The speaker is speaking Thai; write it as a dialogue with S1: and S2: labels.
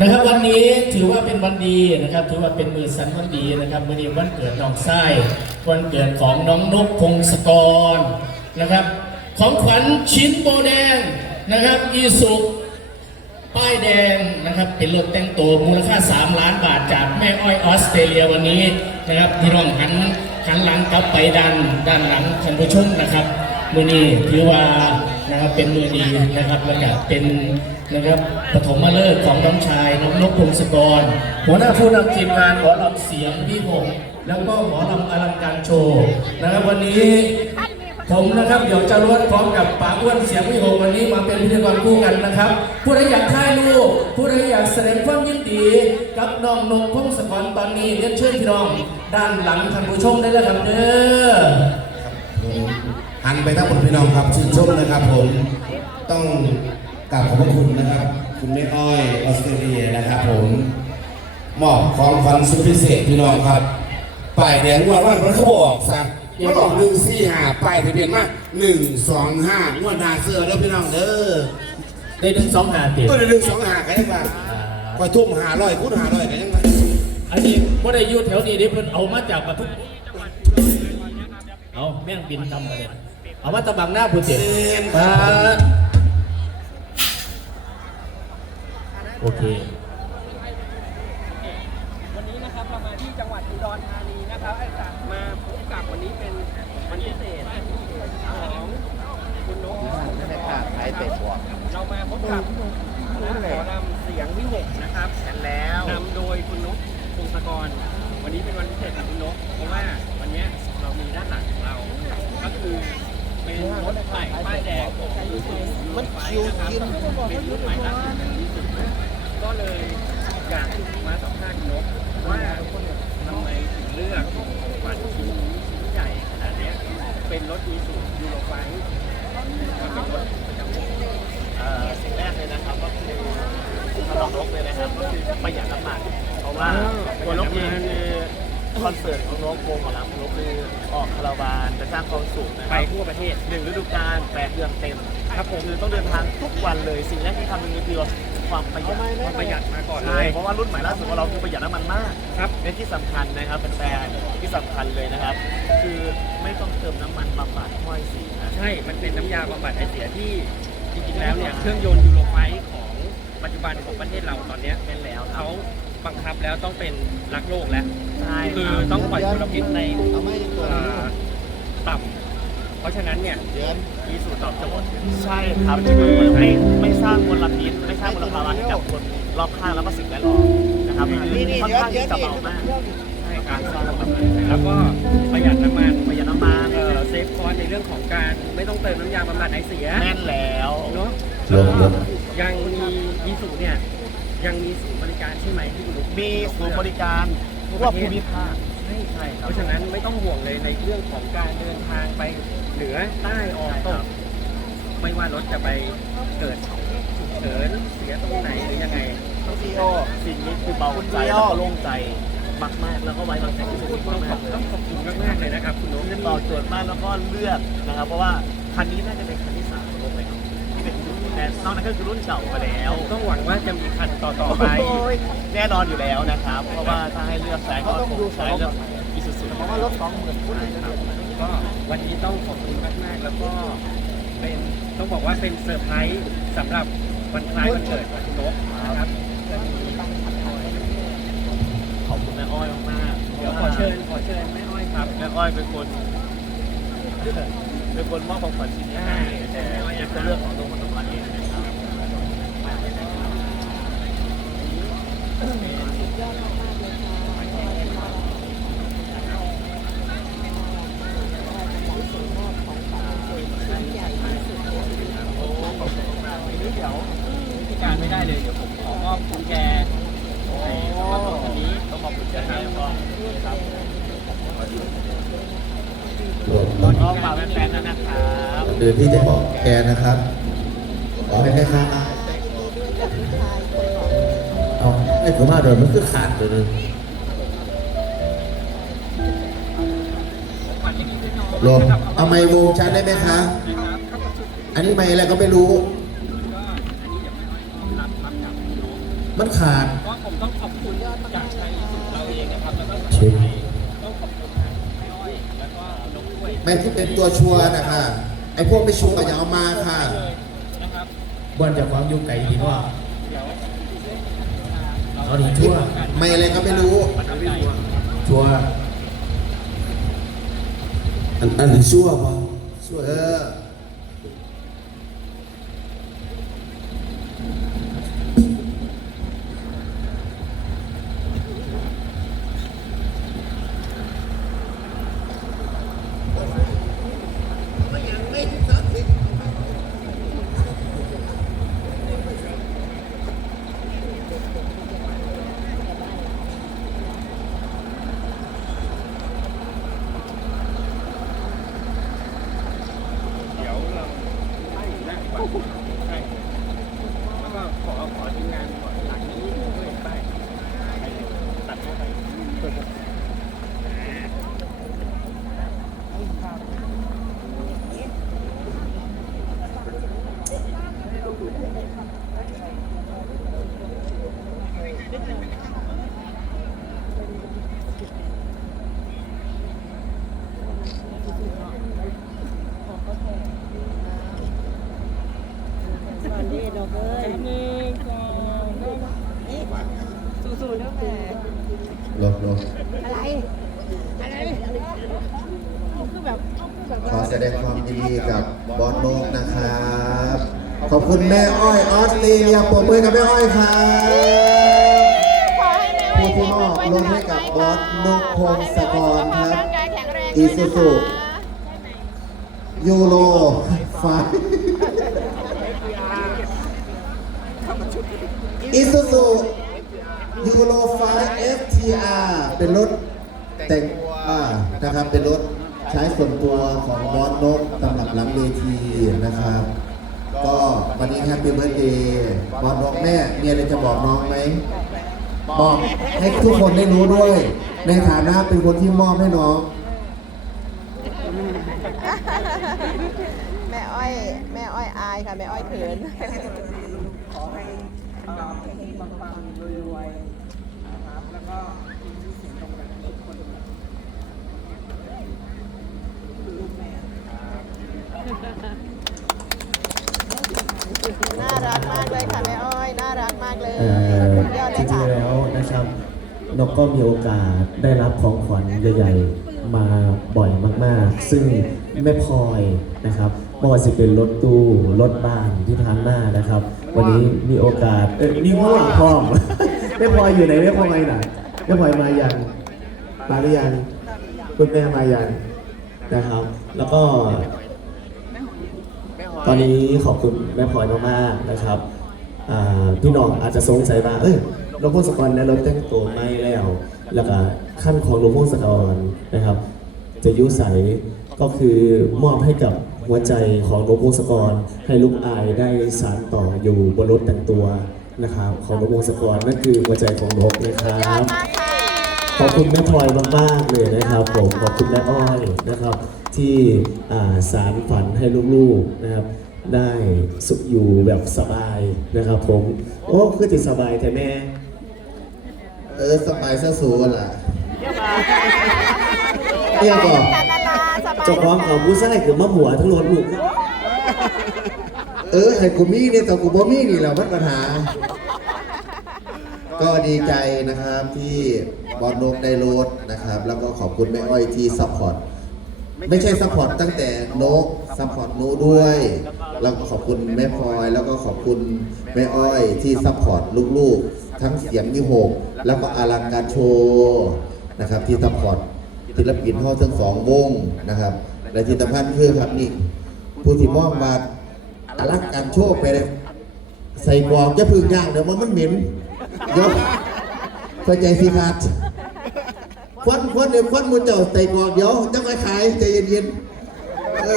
S1: นะครับวันนี้ถือว่าเป็นวันดีนะครับ ถือว่าเป็นมือสันวันดีนะครับวันนี้วันเกิดน้องไส้วันเกิดของน้องนกพงศกรนะครับ ของขวัญชิ้นโบแดงนะครับอีสุป้ายแดงนะครับเป็นรถแต่งตัวมูลค่า 3 ล้านบาทจากแม่อ้อยออสเตรเลียวันนี้นะครับพี่น้องหันหันหลังกลับไปด้านด้านหลังท่านผู้ชมนะครับมือนี้ถือว่า นะครับเป็นมือดีนะครับแล้วก็เป็นนะครับปฐมฤกษ์ของน้องชายน้องนกพงศกร หัวหน้าผู้นำทีมงานหมอลำเสียงพี่หงแล้วก็หมอลำอลังการโชว์นะครับวันนี้ผมนะครับเดี๋ยวจะรวดพร้อมกับป๋าอ้วนเสียงวิโหวันนี้มาเป็นพิธีกรคู่กันนะครับผู้ใดอยากถ่ายรูปผู้ใดอยากแสดงความยินดี กับน้องนกพงศกรตอนนี้เรียนเชิญพี่น้อง ด้านหลังท่านผู้ชมได้แล้วครับเด้อ
S2: หันไปทั้งหมดพี่น้องครับชื่นชมนะครับ ผมต้องกราบขอบพระคุณนะครับ คุณแม่อ้อยออสเตรเลียนะครับผมมอบของขวัญสุดพิเศษพี่น้องครับป้ายแดงงวดว่ามันเขาบอกสักมันออกหนึ่งสี่ห้าป้ายทะเบียนมาหนึ่งสองห้างวดหนาเสือเด้อพี่น้องเด้อ
S1: ได้ถึงสองหาติด
S2: ตัวหนึ่งสองห้ากันยังไงคอยทุ่มหาร้อยคูณหาร้อยกันยังไง
S1: อันนี้ผู้ใดอยู่แถวนี้เดี๋ยวเพิ่นเอามาจากปทุมเอาแม่งบินทำมาเลย เอามาตะบังหน้าผู้เจ็บปาดโอเค
S3: วันนี้นะครับเรามาที่จังหวัดอุดรธานีนะครับไอ้สัตว์มาพบกับวันนี้เป็นวันพิเศษของคุณนกเรามาพบกับคณะหมอลำเสียงวิหกนะครับเสร็จแล้วนำโดยคุณนกพงศกร วันนี้เป็นวันพิเศษของคุณนกเพราะว่าวันเนี้ยเรามีด้านหลังของเรา ก็คือ เป็นรถใหม่ป้ายแดงมันคิวกินเป็นรถใหม่ล่าสุดก็เลยอยากมาสัมภาษณ์นกว่าทำไมถึงเลือกฝันชิ้นนี้ชิ้นใหญ่ขนาดนี้เป็นรถอีซูยูโรไฟมันเป็นรถ
S4: สิ่งแรกเลยนะครับก็คือสำหรับนกเลยนะครับก็คือประหยัดน้ำมันเพราะว่าตัวนกเองคือ คอนเสิร์ตของนกวงหมอลำของนกคือออกคาราวานจะสร้างความสุขนะค
S3: ไป
S4: รับ
S3: ทั่วประเทศ
S4: หนึ่งฤดูกาลแปดเดือนเต็มครับผม คือต้องเดินทางทุกวันเลยสิ่งแรกที่ทำคือคือความประหยัด
S3: ความประหยัดมาก่อนเล
S4: ใช่
S3: ย
S4: เพราะว่ารุ่นใหม่ล่าสุดของเราคือประหยัดน้ำมันมาก
S3: ครับ
S4: เป็นที่สำคัญนะครับเป็นแฟนที่สำคัญเลยนะครับ คือไม่ต้องเติมน้ำมันบำบัดห้อยสีนะ
S3: ใช่ มันเป็นน้ำยาบำบัดไอเสียที่จริงๆแล้วเนี่ยเครื่องยนต์ยูโรไฟของปัจจุบันของประเทศเราตอนเนี้ย
S4: เป็นแล้วครับ
S3: เขา บังคับแล้วต้องเป็นรักโลกแล้ว
S4: ใช่
S3: คือ
S4: รับ
S3: ต้องปล่อยมลพิษในเอ่อต่ำเพราะฉะนั้นเนี่ยอีสูตอบโจทย์
S4: ใช่ครับคือไม่ไม่สร้างมลพิษไม่สร้างมลภาวะให้กับคนรอบข้างแล้วก็สิ่งแวดล้อมนะครับคือค่อนข้างที่จะเบามาก
S3: ใช่ค
S4: กา
S3: รับ
S4: รสร้างมลพิษ
S3: แล้วก็ประหยัดน้ำมัน
S4: ประหยัดน้ำมัน
S3: เอ่อเซฟคอสในเรื่องของการไม่ต้องเติมน้ำยาบำบัดไอเสีย
S4: แน่นแล้ว
S3: เนาะ
S2: ลงลง
S3: ยังมีอีสูเนี่ย ยังมีศูนย์บริการใช่ไหมที่คุณลุง
S4: มีศูนย์บริการทั่วภูมิภาค
S3: ใช่
S4: ใช่ค
S3: เพ
S4: รับ
S3: ราะฉะนั้นไม่ต้องห่วงเลยในเรื่องของการเดินทางไปเหนือใต้ออกตกไม่ว่ารถจะไปเกิดฉุกเฉินเสียตรงไหนหรือยังไง
S4: สิ่งนี้คือเบาใจแล้วก็โล่งใจมากๆแล้วก็ไว้วางใจที่สุด
S3: ต้องข
S4: มา
S3: อกบต้องขอบคุณมากๆเลยนะครับคุณลุง
S4: ๆตอบโจทย์มากแล้วก็เลือกนะครับ เพราะว่าคันนี้น่าจะเป็นคันที่สามของโลกเลยครับที่เป็น แต่นอกนั้นก็คือรุ่นเก่าไปแล้ว
S3: ต้องหวังว่าจะมีคันต่อๆไป
S4: แน่นอนอยู่แล้วนะครับ เพราะว่าถ้าให้เลือกใช้ก็คงใช้เลือกอีซูซูเพราะว่ารถสองหมื่นคุณ
S3: ครับก็วันนี้ต้องขอบคุณมากๆ แล้วก็เป็นต้องบอกว่าเป็นเซอร์ไพรส์สำหรับวันคล้ายวันเกิดของคุณนกนะครับจะมี
S4: ขอบคุณแม่อ้อยมากๆ
S3: เดี๋ยวขอเชิญขอเชิญแม่อ้อยครับ
S4: แม่อ้อยเป็นคนเป็นคนมอบของขวัญชิ้นนี้ให้แต่แม่อ้อยเป็นคนเลือกของตัวคนตรงนั้นเองนะครับ
S3: เดี๋ยวพิการไม่ได้เลยเดี๋ยวผมขอมอบกุญแจให้สำหรับรถคันนี้
S4: ต้องขอบคุณเจ้าหน้าที่ครับครับ
S2: ลง
S4: ก็ฝากแฟนๆนะครับ
S2: เดือนที่จะบอกแกนะครับขอให้แค่ค่า เอาให้ผมมาเดี๋ยวมันคือขาดเลยนึงลงเอาไม้วงชันได้ไหมคะ อันนี้ไม้อะไรก็ไม่รู้ มันขาด
S3: ก็ผมต้องขอบคุณจากใจสุดเราเองนะครับแล้วก็ต้องขอบคุณแม่อ้อยแล้วก็นกด้วย
S2: ไม่ที่เป็นตัวชัวร์นะคะไอ้พวกไม่ชัวร์อย่าเอามาค่ะ
S3: บ
S1: บอนจากความยุ่งไก่ดีว่า เอาดีชั่ว
S2: ไม่อะไรก็ไม่รู้
S1: ชัวร์
S2: อันอันนี้ชั่วปะชั่วเออ
S3: เดี๋ยวเราให้นะก่อนใช่แล้วก็ขอขอทีมงานก่อนหลังนี้ด้วยไปตัดเข้าไป
S5: สวัสดีดอก เอ้ย
S3: หนึ่งสองสู้
S5: ๆเด้อแม่
S2: ลบลบ
S5: อะไร อะไรคือแบบคือแบบ
S2: ขอแสดงความยินดีกับบอสโนกนะครับ ขอบคุณแม่อ้อยออสเตรเลียปรบมือกับแม่อ้อยครับ
S5: ขอให้แม่อ้อย
S2: ผู้ที่มอบรถให้กับบอสนกพงศกรครับ
S5: ร่างกายแข็งแรง
S2: อีซูซูยูโรไฟอีซูซูยูโรไฟ FTR เป็นรถแต่งอ่านะครับเป็นรถใช้ส่วนตัวของบอสนกสำหรับหลังเวทีนะครับ ก็วันนี้แฮปปี้เบิร์ดเดย์บอสนกแม่มีอะไรจะบอกน้องไหมบอกให้ทุกคนได้รู้ด้วย ในฐานะเป็นคนที่มอบให้น้อง
S5: แม่อ้อย แม่อ้อยอายค่ะ แม่อ้อยเขิน
S3: ขอให้เอ่อ ปังๆรวยๆนะครับแล้วก็มีชื่อเสียงโด่งดังทุกคน
S5: น่ารักมากเลยค่ะแม่อ้อย น่ารักมากเลย
S6: เอ่อ
S5: สุดยอด
S6: จ
S5: เลย
S6: ริง
S5: ค่ะ
S6: ๆแล้วนะครับนกก็มีโอกาสได้รับของขวัญใหญ่ๆมาบ่อยมากๆ ซึ่งแม่พลอยนะครับไม่ว่าจะเป็นรถตู้รถบ้านที่ผ่านมานะครับ วันนี้มีโอกาสเอ้ยมีง่วงพร้อมแม่พลอยอยู่ไหนแม่พลอยไหนแม่พลอยมายังมาหรือยังคุณแม่มายังนะครับ แล้วก็ตอนนี้ขอบคุณแม่พลอยมากๆนะครับพี่น้องอาจจะสงสัยว่าเอ้ยหลวงพ่อสกรเนี่ยเราแต่งตัวไม่แล้ว แล้วก็ขั้นของหลวงพ่อสกรนะครับ จะยุใสก็คือมอบให้กับ หัวใจของหลวงพ่อสกรให้ลูกอายได้สานต่ออยู่บนรถแต่งตัวนะครับของหลวงพ่อสกรนั่นคือหัวใจของนกนะครับขอบคุณแม่พลอยมากๆเลยนะครับผมขอบคุณแม่อ้อยนะครับ ที่สารฝันให้ลูกๆนะครับได้สุขอยู่แบบสบายนะครับผมโอ้คือจะสบายแต่แม่
S2: เออสบายซะสูล่ะเรียกก่อน
S5: จันดารา สบาย
S6: เจ้าของเขาผู้ชายคือมะหัวทั้งรถลูก
S2: เออให้กูมีเนี่ยแต่กูบ่มีนี่แหละมันปัญหา ก็ดีใจนะครับที่บอลนกได้รถนะครับ แล้วก็ขอบคุณแม่อ้อยที่ซัพพอร์ตไม่ใช่ซัพพอร์ตตั้งแต่นกซัพพอร์ตหนูด้วย แล้วก็ขอบคุณแม่พลอยแล้วก็ขอบคุณแม่อ้อยที่ซัพพอร์ตลูกๆ ทั้งเสียงยี่หกแล้วก็อลังการโชว์นะครับที่ซัพพอร์ต ศิลปินห้องทั้งสองวงนะครับและที่สำคัญคือครับนี่ผู้ที่มอบมาอลังการโชว์ไปเลยใส่กรอกจะพึ่งย่างเดี๋ยวมันมันเหม็นเดี๋ยวเข้าใจสิครับควันควันเดี๋ยวควันมูเจ้าใส่กรอกเดี๋ยวจะไปขายใจเย็นๆ